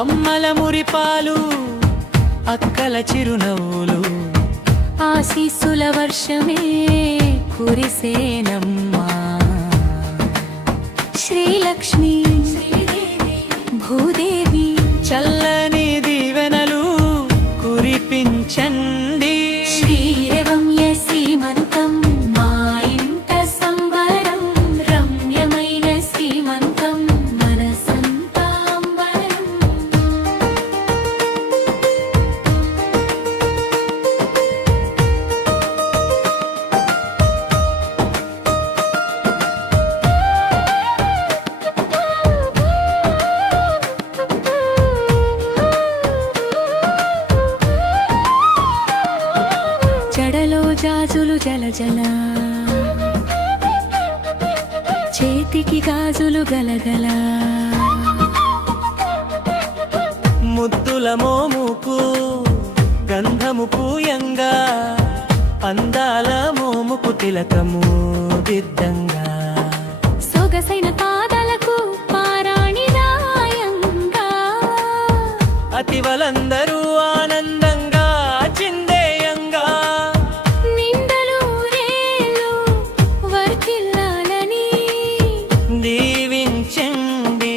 అమ్మల మురిపాలు అక్కల చిరునవ్వులు ఆశీస్సుల వర్షమే కురిసేనమ్మా శ్రీలక్ష్మి భూదేవి చల్లని దీవెనలు కురిపించండి శ్రీరవమ్య శ్రీమంతం మా ఇంట సంబరం రమ్యమైన శ్రీమంతం మనసంతా అంబరం జడలో జాజులు జలజల చేతికి గాజులు గలగల ముద్దుల మోముకు గంధము పూయంగా అందాల మోముకు తిలకము దిద్దంగా సొగసైన పాదాలకు పారాణిదాయంగా అతివలందరూ ఆనందంగా చిందేయంగా నిండలూరేలు వర్ధిల్లాలని దీవించండి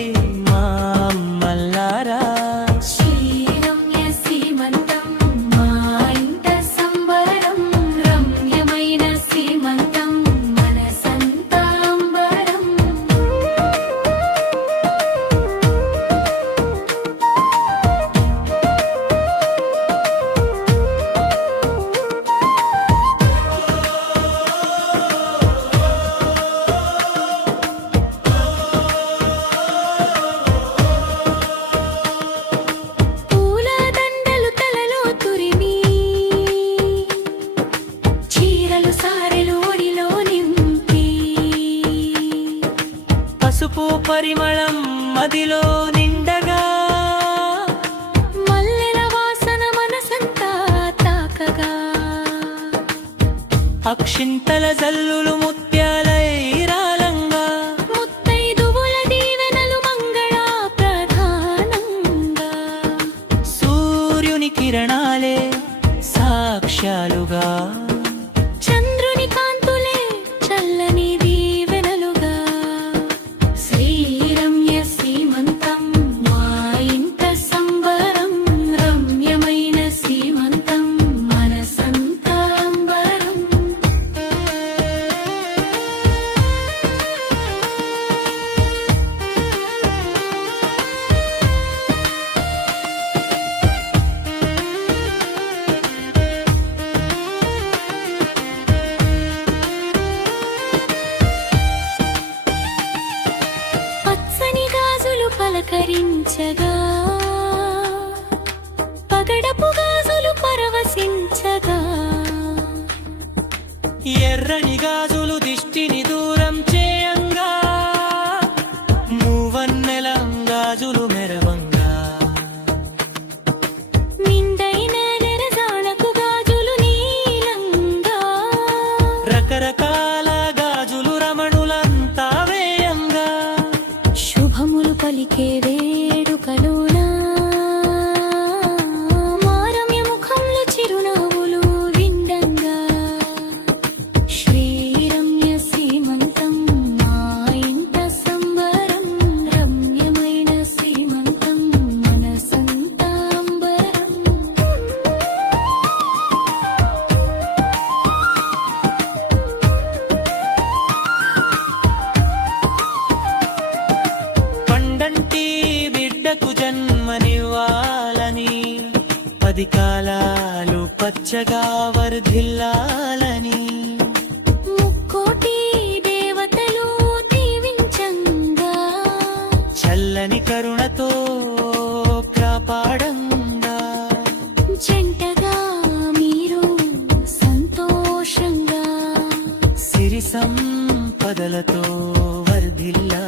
మా అమ్మలారా శ్రీరమ్య శ్రీమంతం మా ఇంట సంబరం రమ్యమైన శ్రీమంతం మనసంతా అంబరం పూల దండలు తలలో తురిమి చీరలు సారెలు ఒడిలో నింపి పసుపు పరిమళం మదిలో నిండగా మల్లెల వాసన మనసంతా తాకగా అక్షింతల జల్లులు ముత్యాలై రాలంగా ముత్తైదువుల దీవెనలు మంగళ ప్రధానంగా సూర్యుని కిరణాలే సాక్ష్యాలుగా చంద్రుని కాంతులే చల్లని దీవెనలుగా శ్రీరమ్య శ్రీమంతం మా ఇంట సంబరం రమ్యమైన శ్రీమంతం మనసంతా అంబరం పచ్చని గాజులు పలకరించగా పగడపు గాజులు పరవశించగా ఎర్రని గాజులు దిష్టిని దూరం చేయంగా మూవన్నెల గాజులు మెరవంగా నిండైన నెరజాలకు గాజులు నీలంగా రకరకాల గాజులు రమణులంతా వేయంగా శుభములు పలికే వేడుకలోనా మారమ్య ముఖంలో చిరునవ్వులు విండంగా శ్రీరమ్య శ్రీమంతం మా ఇంట సంబరం రమ్యమైన శ్రీమంతం మనసంతా అంబరం పండంటి బిడ్డకు జన్మనివ్వాలని 10 కాలాలు పచ్చగా వర్ధిల్లాలని ముక్కోటి దేవతలు దీవించంగా చల్లని కరుణతో కాపాడంగా జంటగా మీరు సంతోషంగా సిరి సంపదలతో వర్ధిల్లా